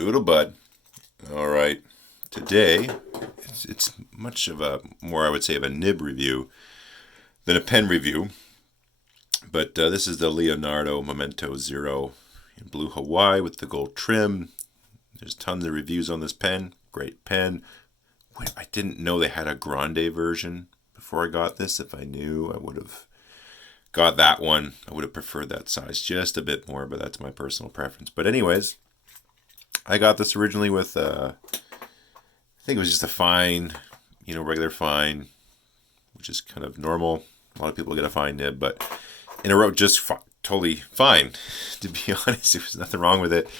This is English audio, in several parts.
Oodle Bud. All right. Today, it's much of a more, I would say, of a nib review than a pen review. But this is the Leonardo Memento Zero in blue Hawaii with the gold trim. There's tons of reviews on this pen. Great pen. I didn't know they had a grande version before I got this. If I knew, I would have got that one. I would have preferred that size just a bit more, but that's my personal preference. But anyways, I got this originally with, I think it was just a fine, regular fine, which is kind of normal. A lot of people get a fine nib, but in a row, just totally fine. To be honest, there was nothing wrong with it.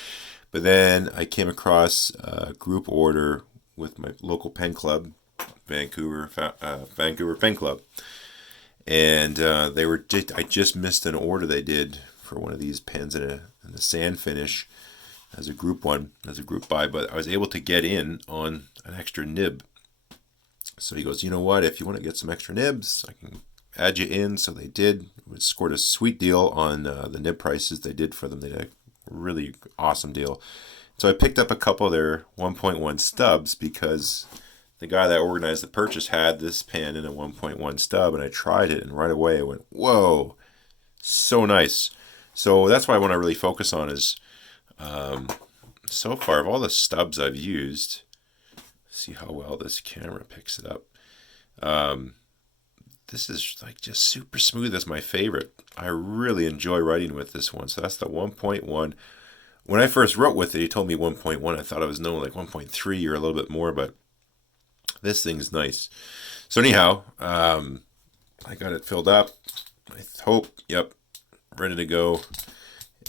But then I came across a group order with my local pen club, Vancouver Pen Club, and I just missed an order they did for one of these pens in the sand finish as a group buy, but I was able to get in on an extra nib. So he goes, you know what? If you want to get some extra nibs, I can add you in. So they did. Scored a sweet deal on the nib prices they did for them. They did a really awesome deal. So I picked up a couple of their 1.1 stubs because the guy that organized the purchase had this pen in a 1.1 stub, and I tried it, and right away I went, whoa, so nice. So that's what I want to really focus on is, so far, of all the stubs I've used, see how well this camera picks it up. This is like just super smooth. That's my favorite. I really enjoy writing with this one. So that's the 1.1. When I first wrote with it, he told me 1.1. I thought I was known like 1.3 or a little bit more, but this thing's nice. So anyhow, I got it filled up. I hope, yep, ready to go.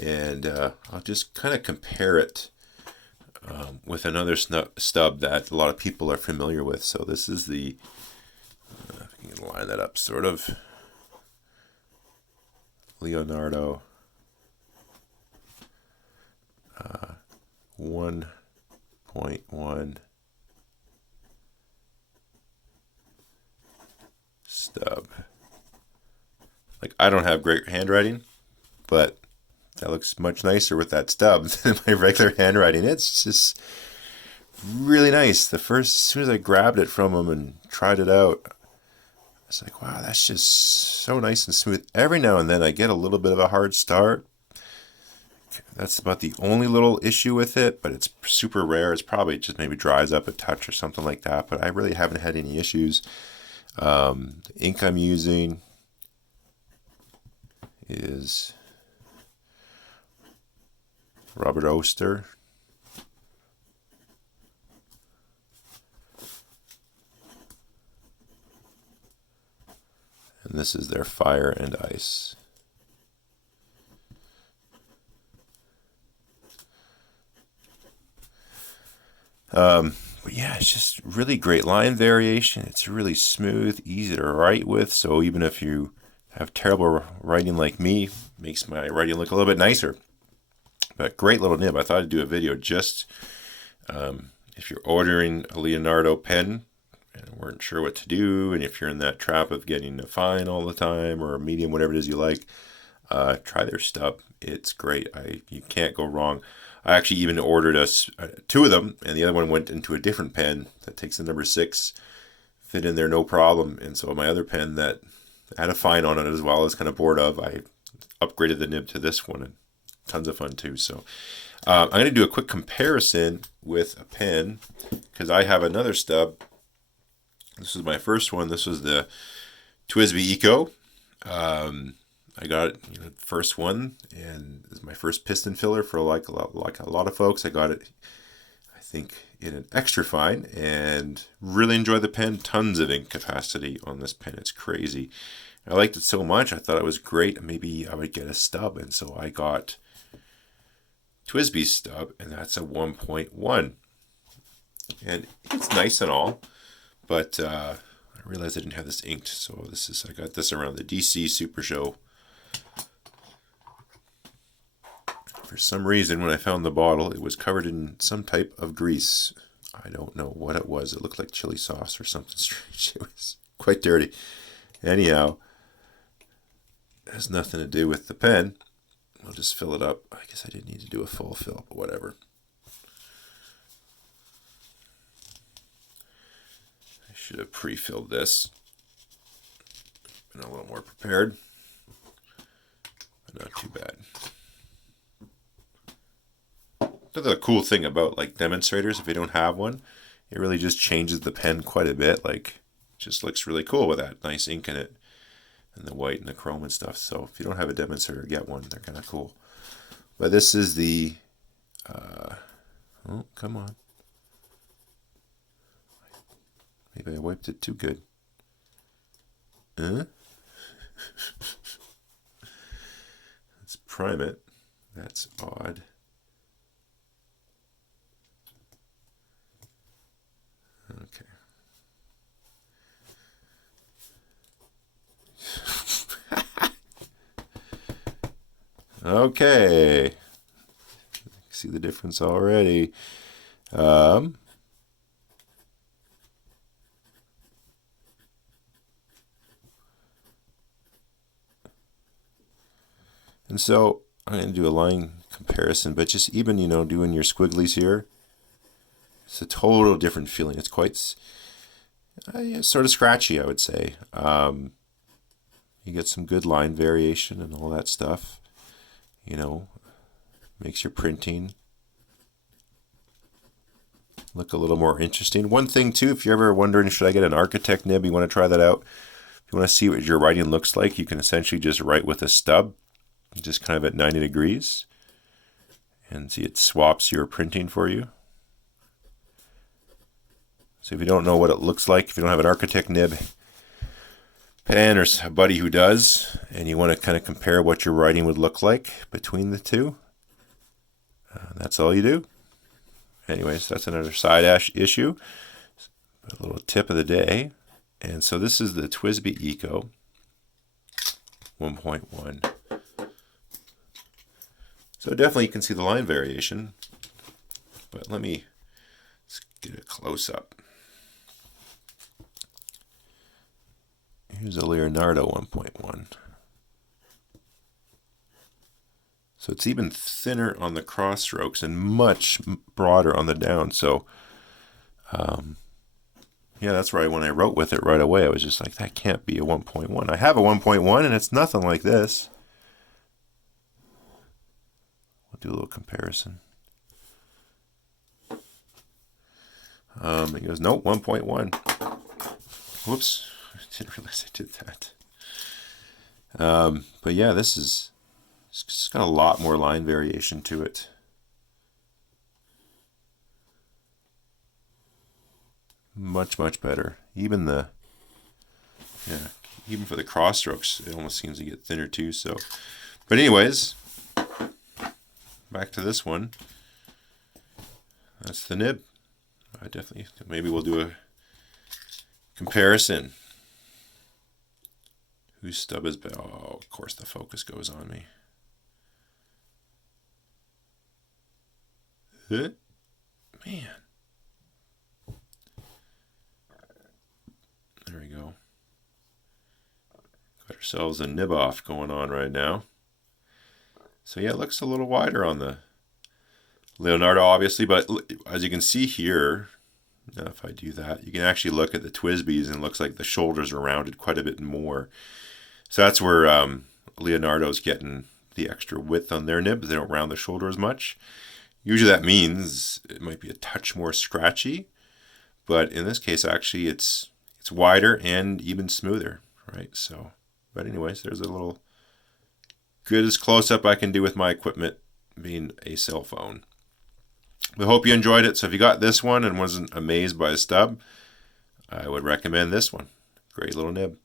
And I'll just kind of compare it with another stub that a lot of people are familiar with. So this is the, if you can line that up, sort of, Leonardo 1.1 stub. Like, I don't have great handwriting, but that looks much nicer with that stub than my regular handwriting. It's just really nice. As soon as I grabbed it from him and tried it out, I was like, wow, that's just so nice and smooth. Every now and then I get a little bit of a hard start. That's about the only little issue with it, but it's super rare. It's probably just maybe dries up a touch or something like that, but I really haven't had any issues. The ink I'm using is Robert Oster. And this is their Fire and Ice. But yeah, it's just really great line variation. It's really smooth, easy to write with. So even if you have terrible writing like me, makes my writing look a little bit nicer. But great little nib. I thought I'd do a video just if you're ordering a Leonardo pen and weren't sure what to do, and if you're in that trap of getting a fine all the time or a medium, whatever it is you like, try their stub. It's great. You can't go wrong. I actually even ordered two of them, and the other one went into a different pen that takes the number 6, fit in there no problem. And so my other pen that had a fine on it as well, I was kind of bored of, I upgraded the nib to this one, and tons of fun too. So I'm going to do a quick comparison with a pen because I have another stub. This is my first one. This was the TWSBI Eco. I got it, first one, and it's my first piston filler for like a lot of folks. I got it, I think, in an extra fine, and really enjoy the pen. Tons of ink capacity on this pen. It's crazy. I liked it so much. I thought it was great. Maybe I would get a stub, and so I got TWSBI stub, and that's a 1.1, and it's nice and all, but I realized I didn't have this inked, so I got this around the DC Super Show. For some reason, when I found the bottle, it was covered in some type of grease. I don't know what it was. It looked like chili sauce or something strange. It was quite dirty. Anyhow, it has nothing to do with the pen. I'll just fill it up. I guess I didn't need to do a full fill, but whatever. Should have pre-filled this. Been a little more prepared. But not too bad. The cool thing about like demonstrators, if you don't have one, it really just changes the pen quite a bit. Like, it just looks really cool with that nice ink in it, and the white and the chrome and stuff. So if you don't have a demonstrator, get one. They're kind of cool. But this is the, oh, come on. Maybe I wiped it too good. Let's prime it. That's odd. Okay. Okay. See the difference already. And so I'm going to do a line comparison, but just even, doing your squigglies here, it's a total different feeling. It's quite sort of scratchy, I would say. You get some good line variation and all that stuff. Makes your printing look a little more interesting. One thing too, if you're ever wondering, should I get an Architect nib, you want to try that out. If you want to see what your writing looks like, you can essentially just write with a stub, just kind of at 90 degrees. And see, it swaps your printing for you. So if you don't know what it looks like, if you don't have an Architect nib pen or a buddy who does, and you want to kind of compare what your writing would look like between the two, that's all you do. Anyways, that's another side issue. A little tip of the day. And so this is the TWSBI Eco 1.1. So definitely you can see the line variation. But let's get a close-up. Here's a Leonardo 1.1. So it's even thinner on the cross strokes and much broader on the down. So, yeah, that's right. When I wrote with it right away, I was just like, that can't be a 1.1. I have a 1.1 and it's nothing like this. We'll do a little comparison. It goes, nope, 1.1. Whoops, I didn't realize I did that. But yeah, it's got a lot more line variation to it. Much, much better. Even for the cross strokes, it almost seems to get thinner too. So, but anyways, back to this one. That's the nib. Maybe we'll do a comparison. Whose stub is better? Oh, of course the focus goes on me. Man. There we go. Got ourselves a nib off going on right now. So yeah, it looks a little wider on the Leonardo, obviously, but as you can see here, if I do that, you can actually look at the TWSBIs and it looks like the shoulders are rounded quite a bit more. So that's where Leonardo's getting the extra width on their nib. They don't round the shoulder as much. Usually that means it might be a touch more scratchy, but in this case, actually, it's wider and even smoother, right? So, but anyways, there's a little good as close-up I can do with my equipment being a cell phone. I hope you enjoyed it. So if you got this one and wasn't amazed by the stub, I would recommend this one. Great little nib.